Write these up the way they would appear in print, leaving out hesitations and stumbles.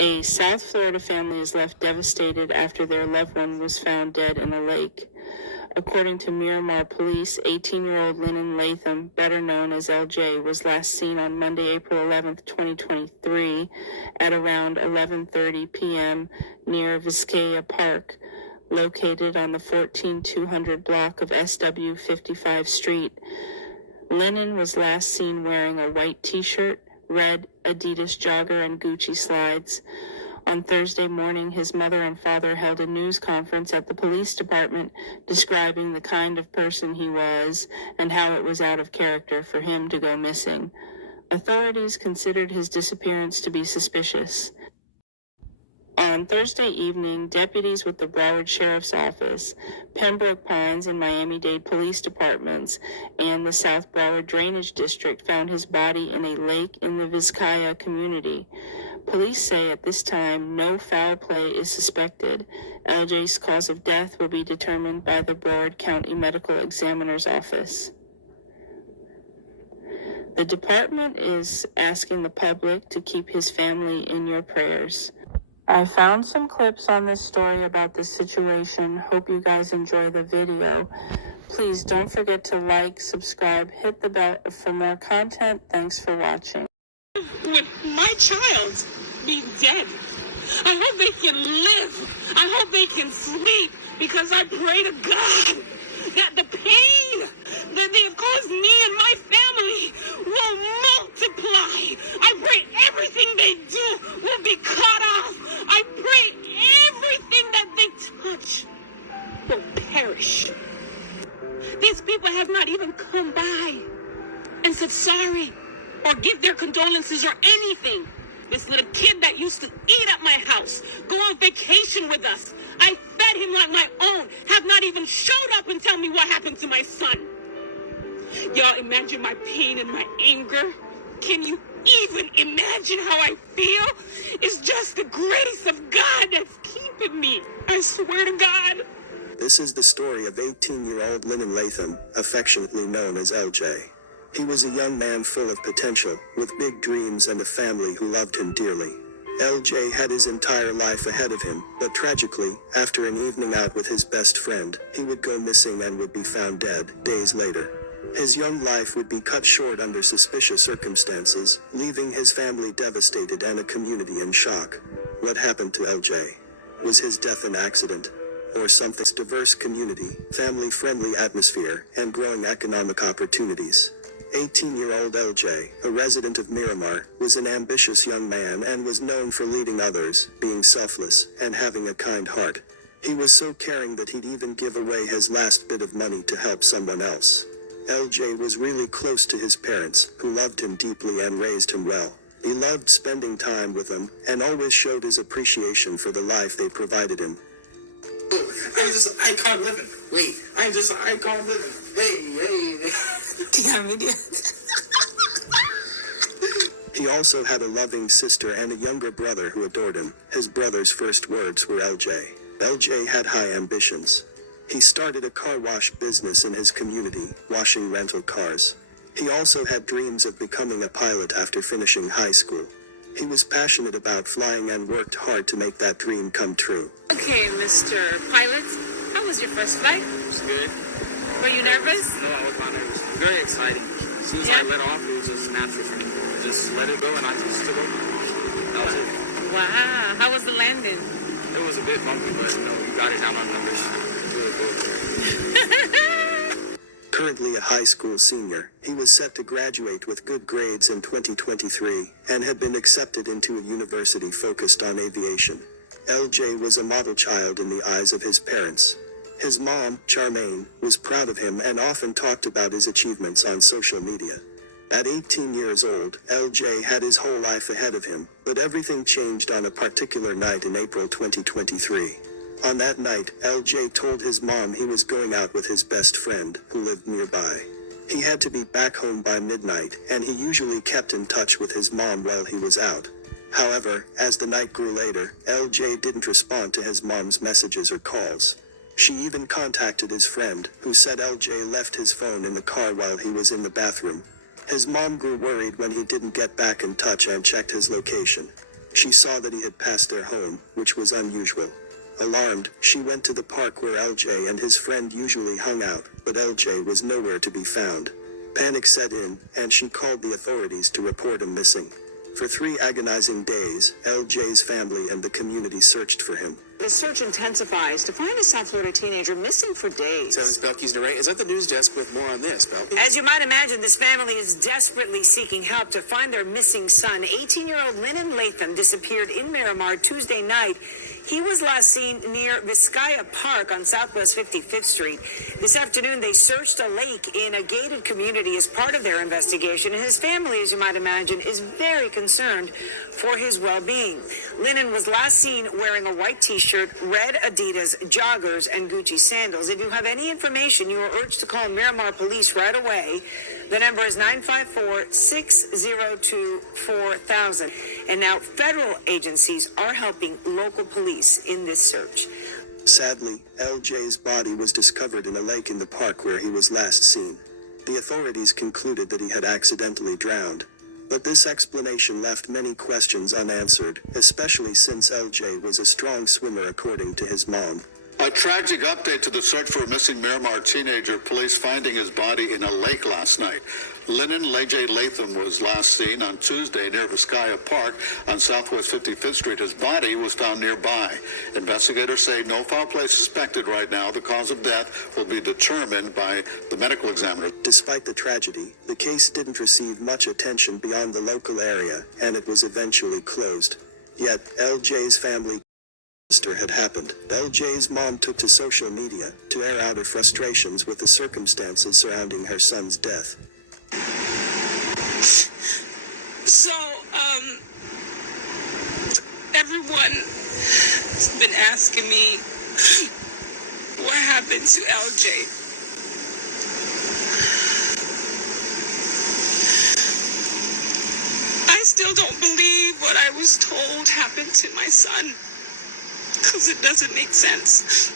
A South Florida family is left devastated after their loved one was found dead in a lake. According to Miramar police, 18-year-old Linnon Latham, better known as LJ, was last seen on Monday, April 11, 2023, at around 11:30 p.m. near Vizcaya Park, located on the 14200 block of SW 55 Street. Linnon was last seen wearing a white t-shirt, red Adidas jogger, and Gucci slides. On Thursday morning, his mother and father held a news conference at the police department describing the kind of person he was and how it was out of character for him to go missing. Authorities considered his disappearance to be suspicious. On Thursday evening, deputies with the Broward Sheriff's Office, Pembroke Pines and Miami-Dade Police Departments, and the South Broward Drainage District found his body in a lake in the Vizcaya community. Police say at this time no foul play is suspected. LJ's cause of death will be determined by the Broward County Medical Examiner's Office. The department is asking the public to keep his family in your prayers. I found some clips on this story about this situation. Hope you guys enjoy the video. Please don't forget to like, subscribe, hit the bell for more content. Thanks for watching. With my child being dead, I hope they can live. I hope they can sleep, because I pray to God that the pain that they have caused me and my family will multiply. I pray everything they do will be cut off. I pray everything that they touch will perish. These people have not even come by and said sorry or give their condolences or anything. This little kid that used to eat at my house, go on vacation with us, I fed him like my own, have not even showed up and tell me what happened to my son. Y'all imagine my pain and my anger? Can you even imagine how I feel? It's just the grace of God that's keeping me. I swear to God. This is the story of 18-year-old Linnon Latham, affectionately known as LJ. He was a young man full of potential, with big dreams and a family who loved him dearly. LJ had his entire life ahead of him, but tragically, after an evening out with his best friend, he would go missing and would be found dead days later. His young life would be cut short under suspicious circumstances, leaving his family devastated and a community in shock. What happened to LJ? Was his death an accident? Or something? Diverse community, family-friendly atmosphere, and growing economic opportunities. 18-year-old LJ, a resident of Miramar, was an ambitious young man and was known for leading others, being selfless, and having a kind heart. He was so caring that he'd even give away his last bit of money to help someone else. LJ was really close to his parents, who loved him deeply and raised him well. He loved spending time with them, and always showed his appreciation for the life they provided him. I'm just an icon living. Wait, I'm just an icon living. Hey. He also had a loving sister and a younger brother who adored him. His brother's first words were LJ. LJ had high ambitions. He started a car wash business in his community, washing rental cars. He also had dreams of becoming a pilot after finishing high school. He was passionate about flying and worked hard to make that dream come true. Okay, Mr. Pilot, how was your first flight? It was good. Were you nervous? No, I was not nervous. Very exciting. As soon as I let off, it was just natural for me. Just let it go and I just took over. That was it. Wow, how was the landing? It was a bit bumpy, but we got it down on numbers. Really good. Currently a high school senior, he was set to graduate with good grades in 2023, and had been accepted into a university focused on aviation. LJ was a model child in the eyes of his parents. His mom, Charmaine, was proud of him and often talked about his achievements on social media. At 18 years old, LJ had his whole life ahead of him, but everything changed on a particular night in April 2023. On that night, LJ told his mom he was going out with his best friend, who lived nearby. He had to be back home by midnight, and he usually kept in touch with his mom while he was out. However, as the night grew later, LJ didn't respond to his mom's messages or calls. She even contacted his friend, who said LJ left his phone in the car while he was in the bathroom. His mom grew worried when he didn't get back in touch and checked his location. She saw that he had passed their home, which was unusual. Alarmed, she went to the park where LJ and his friend usually hung out, but LJ was nowhere to be found. Panic set in, and she called the authorities to report him missing. For 3 agonizing days, LJ's family and the community searched for him. The search intensifies to find a South Florida teenager missing for days. Sevens Belkey's narrate. Is that the news desk with more on this, Belkey? As you might imagine, this family is desperately seeking help to find their missing son. 18-year-old Linnon Latham disappeared in Miramar Tuesday night. He was last seen near Vizcaya Park on Southwest 55th Street. This afternoon, they searched a lake in a gated community as part of their investigation, and his family, as you might imagine, is very concerned for his well-being. Linnon was last seen wearing a white t-shirt, red Adidas joggers, and Gucci sandals. If you have any information, you are urged to call Miramar Police right away. The number is 954-602-4000. And now federal agencies are helping local police in this search. Sadly, LJ's body was discovered in a lake in the park where he was last seen. The authorities concluded that he had accidentally drowned. But this explanation left many questions unanswered, especially since LJ was a strong swimmer according to his mom. A tragic update to the search for a missing Miramar teenager, police finding his body in a lake last night. Linnon Latham was last seen on Tuesday near Vizcaya Park on Southwest 55th Street. His body was found nearby. Investigators say no foul play suspected right now. The cause of death will be determined by the medical examiner. Despite the tragedy, the case didn't receive much attention beyond the local area, and it was eventually closed. Yet, LJ's family had happened. LJ's mom took to social media to air out her frustrations with the circumstances surrounding her son's death. So, everyone's been asking me what happened to LJ. I still don't believe what I was told happened to my son, because it doesn't make sense.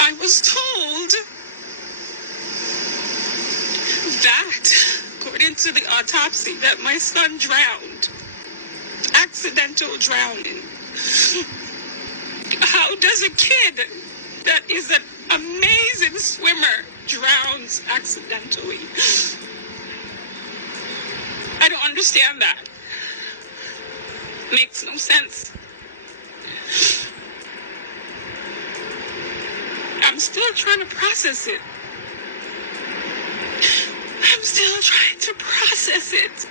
I was told that, according to the autopsy, that my son drowned. Accidental drowning. How does a kid that is an amazing swimmer drowns accidentally? I don't understand that. Makes no sense. I'm still trying to process it. I'm still trying to process it.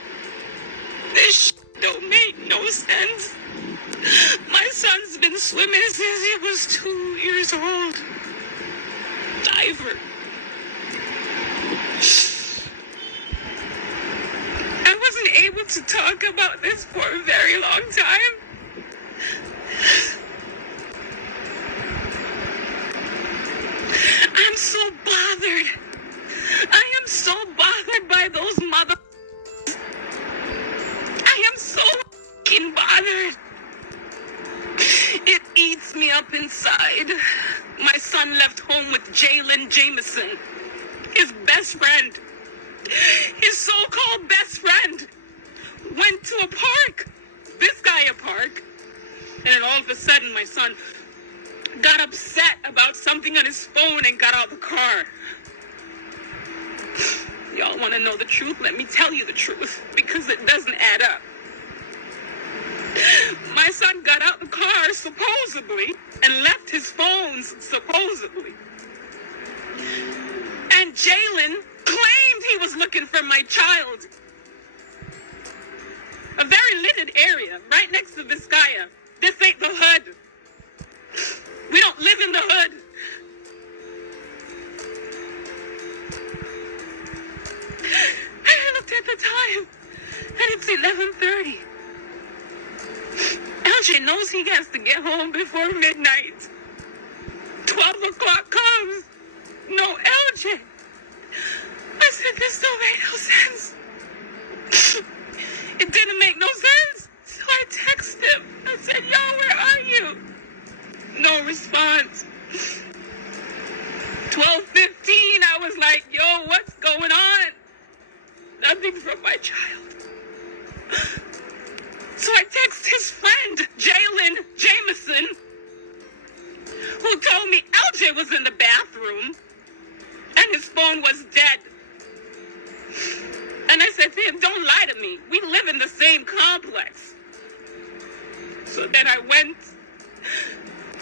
This don't make no sense. My son's been swimming since he was 2 years old. Diver. I wasn't able to talk about this for a very long time. I'm so bothered. I am so bothered by those mother. I am so fucking bothered. It eats me up inside. My son left home with Jalen Jameson, his best friend. His so-called best friend went to a park, Vizcaya Park, and then all of a sudden my son got upset about something on his phone and got out the car. Y'all want to know the truth? Let me tell you the truth, because it doesn't add up. My son got out the car, supposedly, and left his phones, supposedly. And Jalen claimed he was looking for my child. A very littered area, right next to Vizcaya. This ain't the hood. We don't live in the hood. I looked at the time, and it's 11:30. LJ knows he has to get home before midnight. 12 o'clock comes. No LJ. I said, this don't make no sense. It didn't make no sense. So I texted him. I said, yo, where are you? No response. 12:15, I was like, yo, what's going going on? Nothing from my child. So I text his friend, Jalen Jameson, who told me LJ was in the bathroom and his phone was dead. And I said to him, don't lie to me. We live in the same complex. So then I went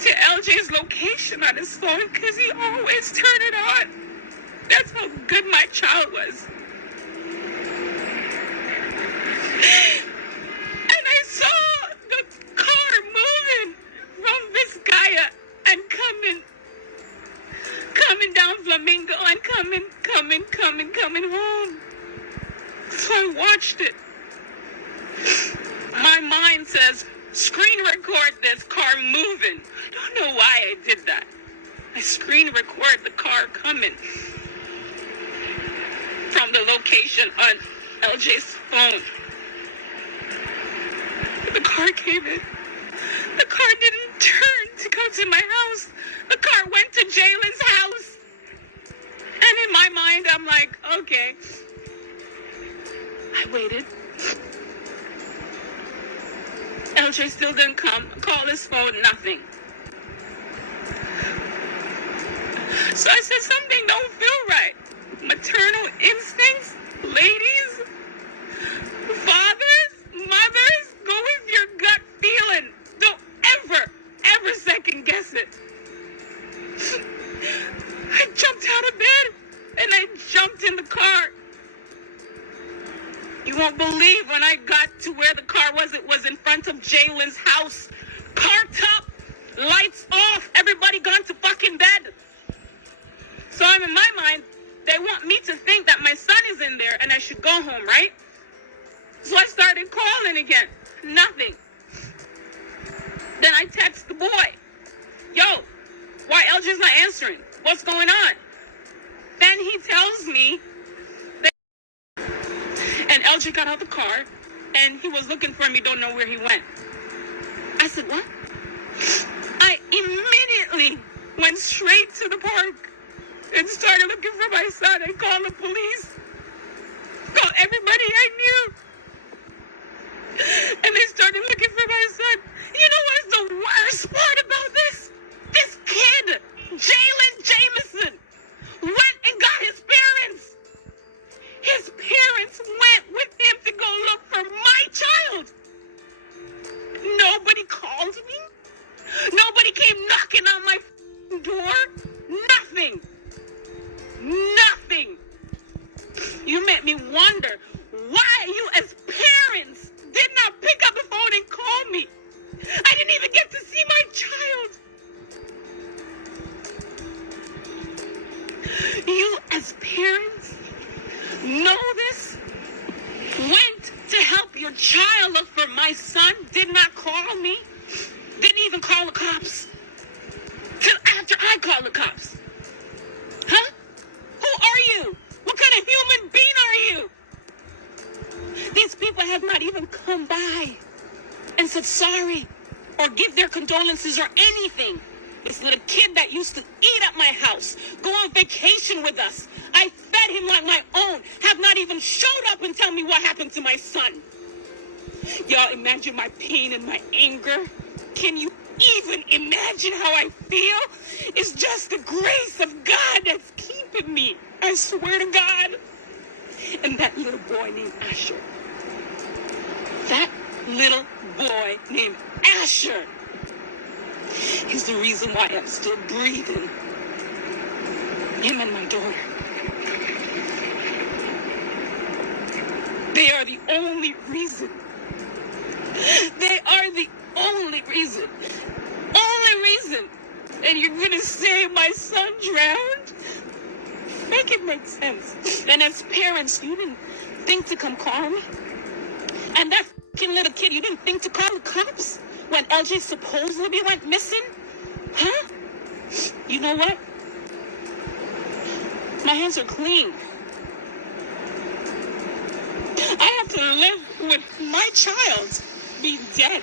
to LJ's location on his phone because he always turned it on. That's how good my child was. And I saw the car moving from Vizcaya and coming down Flamingo and coming home. So I watched it. My mind says, screen record this car moving. I don't know why I did that. I screen record the car coming from the location on LJ's phone. The car came in. The car didn't turn to come to my house. The car went to Jalen's house. And in my mind, I'm like, okay. I waited. LJ still didn't come. Call his phone, nothing. So I said, something don't feel right. Maternal instincts, ladies, fathers, mothers, go with your gut feeling. Don't ever second guess it. I jumped out of bed and I jumped in the car. You won't believe when I got to where the car was, it was in front of Jalen's house. Parked up, lights off, everybody gone to fucking bed. So I'm in my mind, they want me to think that my son is in there and I should go home, right? So I started calling again. Nothing. Then I text the boy. Yo, why LJ's not answering? What's going on? Then he tells me that and LJ got out the car and he was looking for me, don't know where he went. I said, what? I immediately went straight to the park and started looking for my son. I called the police, called everybody I knew, and they started looking for my son. You know what's the worst part about this? This kid, Jalen Jameson, went and got his parents. His parents went with him to go look for my child. Nobody called me. Nobody came knocking on my door. Nothing. Nothing. You make me wonder why you as parents did not pick up the phone and call me. I didn't even get to see my child. You as parents know this? Went to help your child look for my son, did not call me, didn't even call the cops. Till after I called the cops. Huh? Who are you? What kind of human being are you? These people have not even come by and said sorry or give their condolences or anything. This little kid that used to eat at my house, go on vacation with us. I fed him like my own, have not even showed up and tell me what happened to my son. Y'all imagine my pain and my anger? Can you even imagine how I feel? It's just the grace of God that's keeping me. I swear to God. And that little boy named Asher. That little boy named Asher is the reason why I'm still breathing. Him and my daughter. They are the only reason. They are the only reason. Only reason. And you're gonna say my son drowned? Make it make sense. And as parents, you didn't think to come call me? And that fucking little kid, you didn't think to call the cops when LJ supposedly went missing? Huh? You know what? My hands are clean. I have to live with my child being dead.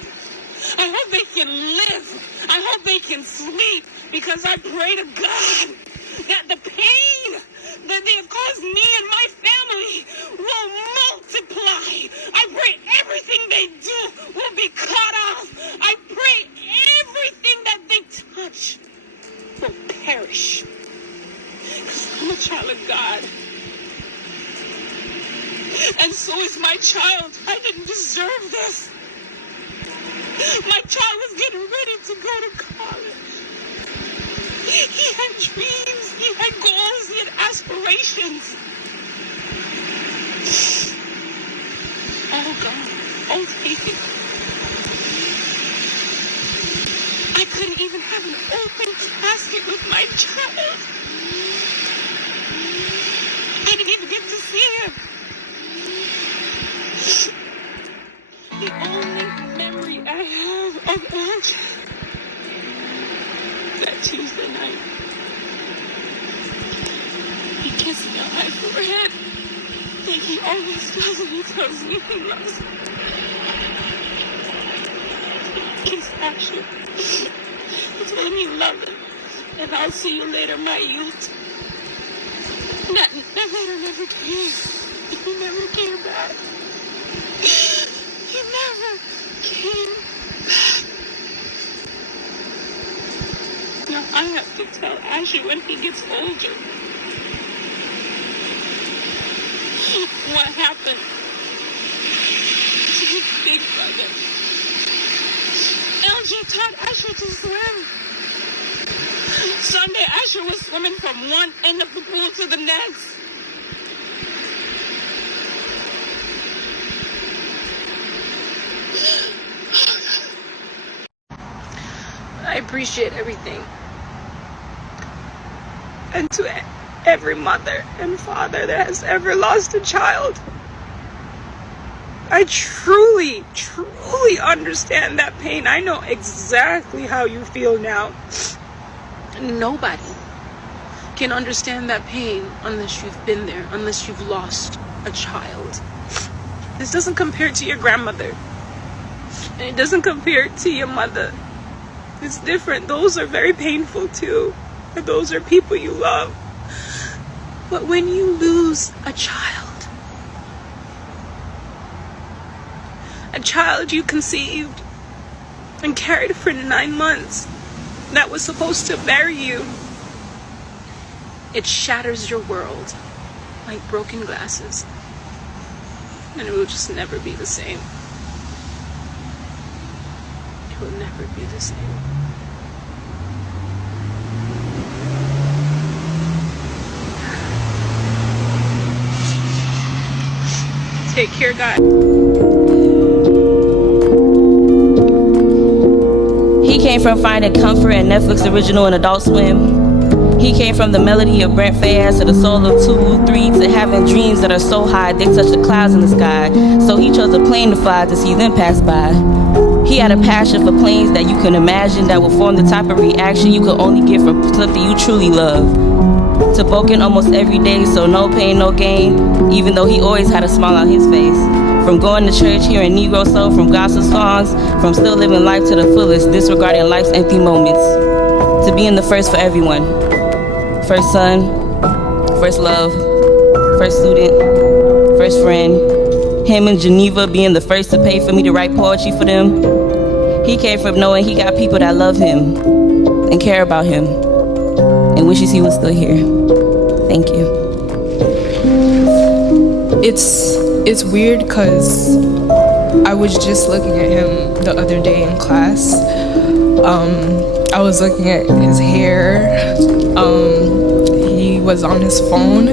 I hope they can live. I hope they can sleep, because I pray to God that the pain that they have caused me and my harsh. Because I'm a child of God. And so is my child. I didn't deserve this. My child was getting ready to go to college. He had dreams, he had goals, he had aspirations. Oh God, oh David. I couldn't even have an open casket with my child. I didn't even get to see him. The only memory I have of LJ, that Tuesday night, he kissed me on my forehead, like he always does when he tells me he loves me. He kissed Asher. He told me he loved him. And I'll see you later, my youth. That letter never came. He never came back. He never came back. Now I have to tell Asher when he gets older what happened to his big brother. LJ taught Asher to swim. Sunday, Asher was swimming from one end of the pool to the next. I appreciate everything. And to every mother and father that has ever lost a child, I truly, truly understand that pain. I know exactly how you feel now. Nobody can understand that pain unless you've been there, unless you've lost a child. This doesn't compare to your grandmother. And it doesn't compare to your mother. It's different. Those are very painful too. And those are people you love. But when you lose a child you conceived and carried for 9 months, that was supposed to bury you, it shatters your world like broken glasses. And it will just never be the same. It will never be the same. Take care, God. He came from finding comfort in Netflix original and Adult Swim. He came from the melody of Brent Faiyaz to the soul of 2-3 to having dreams that are so high they touch the clouds in the sky. So he chose a plane to fly to see them pass by. He had a passion for planes that you can imagine that will form the type of reaction you could only get from something you truly love. To Boken almost every day, so no pain, no gain, even though he always had a smile on his face. From going to church, hearing Negro soul, from gospel songs, from still living life to the fullest, disregarding life's empty moments. To being the first for everyone. First son, first love, first student, first friend. Him in Geneva being the first to pay for me to write poetry for them. He came from knowing he got people that love him and care about him and wishes he was still here. Thank you. It's weird because I was just looking at him the other day in class. I was looking at his hair. He was on his phone.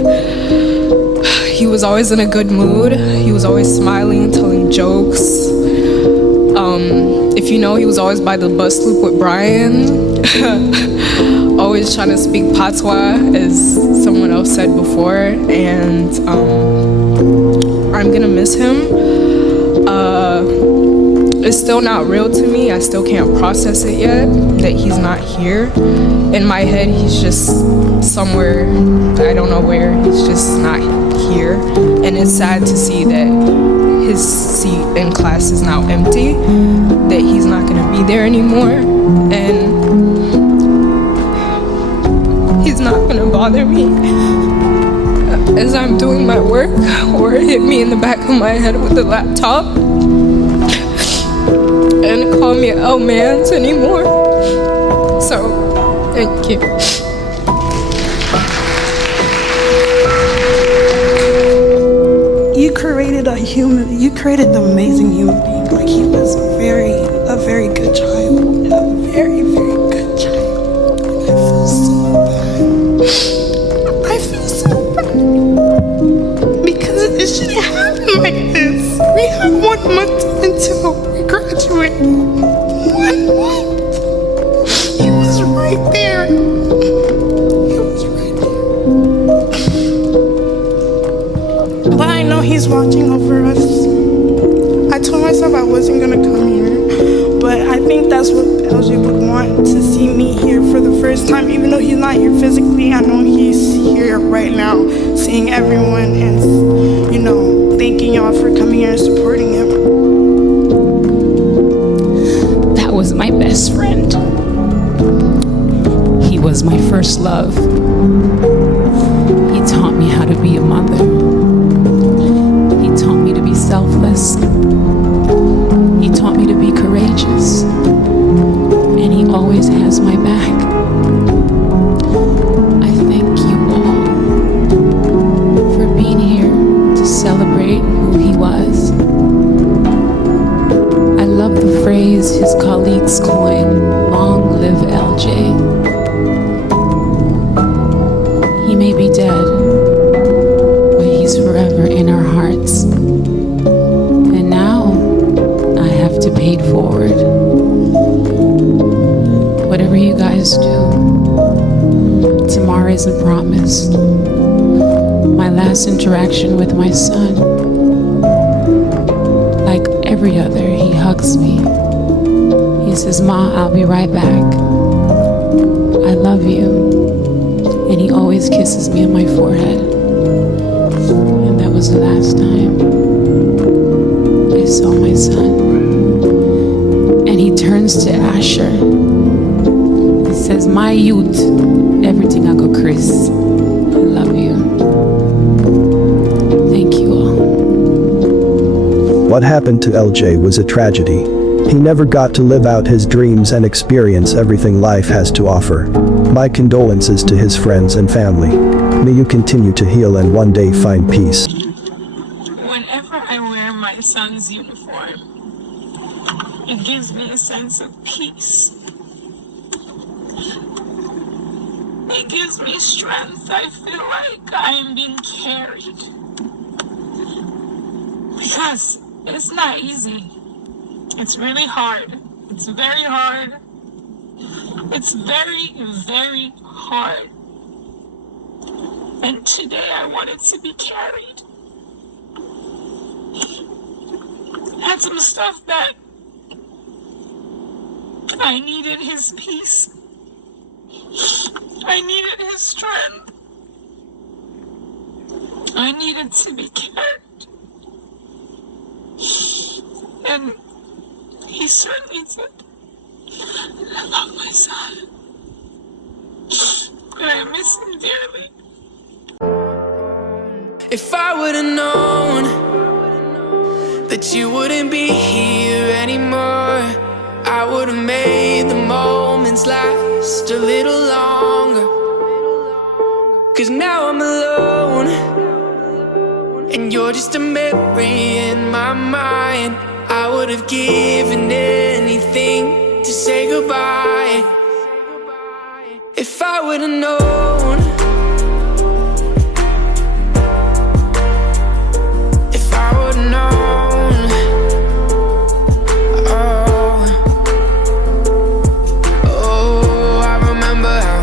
He was always in a good mood. He was always smiling and telling jokes. If you know, he was always by the bus loop with Brian. Always trying to speak patois, as someone else said before. And I'm gonna miss him. It's still not real to me. I still can't process it yet, that he's not here. In my head, he's just somewhere, I don't know where, he's just not here. And it's sad to see that his seat in class is now empty, that he's not gonna be there anymore. And he's not gonna bother me as I'm doing my work or hit me in the back of my head with the laptop and call me L-Mans anymore. So, thank you. you created the amazing human being. Like, he was a very good child. A very, very good child. And I feel so bad. I feel so bad. Because it shouldn't happen like this. We have 1 month until we graduate. 1 month. He was right there. He was right there. But I know he's watching over us. I told myself I wasn't gonna come here, but I think that's what LJ would want, to see me here for the first time. Even though he's not here physically, I know he's here right now, seeing everyone and, you know, thanking y'all for coming here and supporting him. That was my best friend. He was my first love. He taught me how to be a mother. He taught me to be selfless. He taught me to be courageous. And he always has my back. I thank you all for being here to celebrate who he was. I love the phrase his colleagues coined, "Long live LJ." He may be dead, but he's forever in our hearts. And now I have to pay it forward. Whatever you guys do, tomorrow isn't promised. My last interaction with my son, like every other, he hugs me. He says, "Ma, I'll be right back. I love you." And he always kisses me on my forehead. And that was the last time I saw my son. And he turns to Asher. He says, "My youth, everything I go Chris. I love you." Thank you all. What happened to LJ was a tragedy. He never got to live out his dreams and experience everything life has to offer. My condolences to his friends and family. May you continue to heal and one day find peace. Whenever I wear my son's uniform, it gives me a sense of peace. It gives me strength. I feel like I am being carried. Because it's not easy. It's really hard. It's very hard. It's very, very hard. And today I wanted to be carried. I had some stuff that I needed his peace. I needed his strength. I needed to be carried. And he certainly did. I love my son. And I miss him dearly. If I would've known that you wouldn't be here anymore, I would've made the moments last a little longer. 'Cause now I'm alone, and you're just a memory in my mind. I would've given anything to say goodbye. If I would've known. If I would've known. Oh, I remember how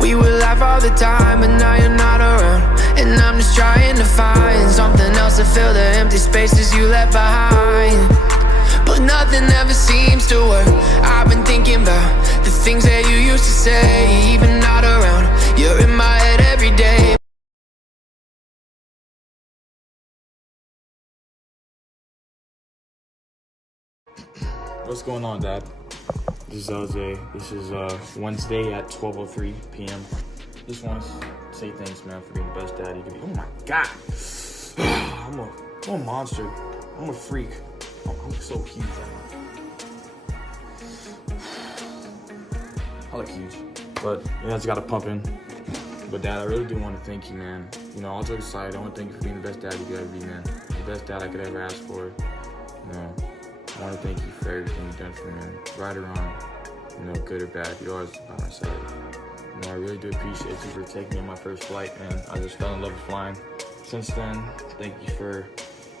we would laugh all the time, but now you're not around. And I'm just trying to find something else to fill the empty spaces you left behind. But nothing ever seems to work. I've been thinking about the things that you used to say, even not around. You're in my head every day. What's going on, Dad? This is LJ. This is Wednesday at 12:03 p.m. Just want to say thanks, man, for being the best dad you can be. Oh my God, I'm a monster. I'm a freak. I'm so huge. I look huge, but yeah, it's got to pump in. But Dad, I really do want to thank you, man. You know, all jokes aside, I want to thank you for being the best dad you could ever be, man. the best dad I could ever ask for. You know, I want to thank you for everything you've done for me, man. Right or wrong, you know, good or bad, you're always by my side. You know, I really do appreciate you for taking me on my first flight, man. I just fell in love with flying. Since then, thank you for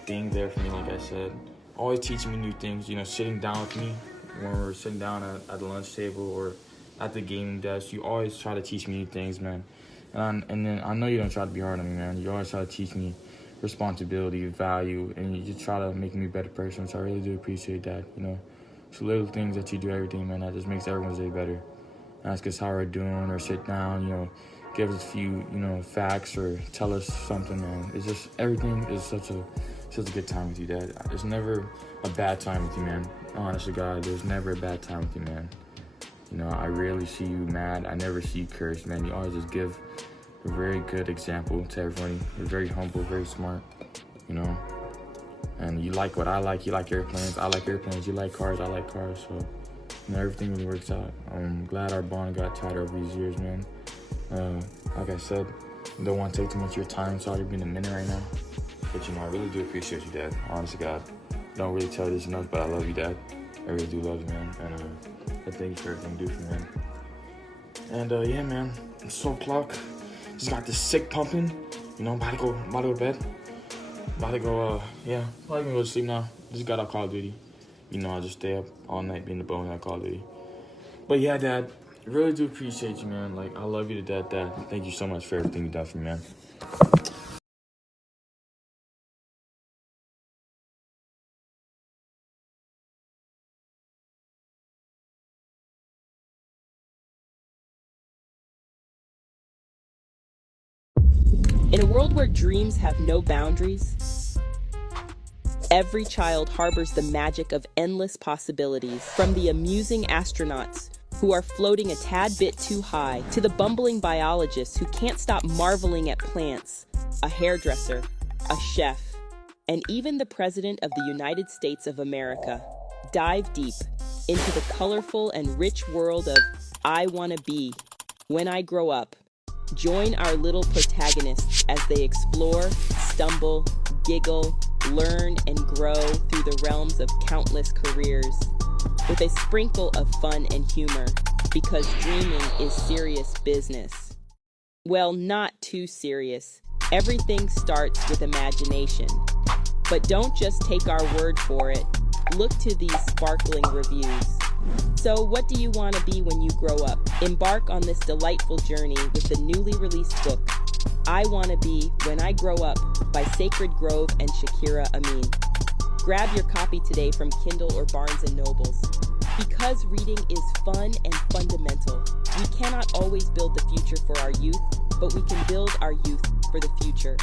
being there for me, like I said. Always teaching me new things, you know, sitting down with me when we're sitting down at the lunch table or at the gaming desk. You always try to teach me new things, man. And then I know you don't try to be hard on me, man. You always try to teach me responsibility, value, and you just try to make me a better person. So I really do appreciate that, you know. It's little things that you do every day, man, that just makes everyone's day better. Ask us how we're doing or sit down, you know, give us a few, you know, facts or tell us something, man. It's just, everything is such a good time with you, Dad. There's never a bad time with you, man. Honest to God, there's never a bad time with you, man. You know, I rarely see you mad. I never see you cursed, man. You always just give a very good example to everybody. You're very humble, very smart, you know. And you like what I like. You like airplanes. I like airplanes. You like cars. I like cars. So, you know, everything really works out. I'm glad our bond got tighter over these years, man. Like I said, I don't want to take too much of your time. Sorry to be in a minute right now. But, you know, I really do appreciate you, Dad. Honest to God. I don't really tell you this enough, but I love you, Dad. I really do love you, man. And I thank you for everything you do for me, man. And, yeah, man. It's 12 o'clock. Just got this sick pumping. You know, about to go to bed. About to go, yeah. Probably gonna go to sleep now. Just got out Call of Duty. You know, I just stay up all night being the bone at Call of Duty. But, yeah, Dad. I really do appreciate you, man. Like, I love you to death, Dad. Thank you so much for everything you've done for me, man. In a world where dreams have no boundaries, every child harbors the magic of endless possibilities. From the amusing astronauts who are floating a tad bit too high, to the bumbling biologists who can't stop marveling at plants, a hairdresser, a chef, and even the President of the United States of America. Dive deep into the colorful and rich world of I Wanna Be When I Grow Up. Join our little protagonists as they explore, stumble, giggle, learn, and grow through the realms of countless careers, with a sprinkle of fun and humor, because dreaming is serious business. Well, not too serious. Everything starts with imagination. But don't just take our word for it. Look to these sparkling reviews. So what do you want to be when you grow up? Embark on this delightful journey with the newly released book, I Wanna Be When I Grow Up by Sacred Grove and Shakira Amin. Grab your copy today from Kindle or Barnes & Nobles. Because reading is fun and fundamental, we cannot always build the future for our youth, but we can build our youth for the future.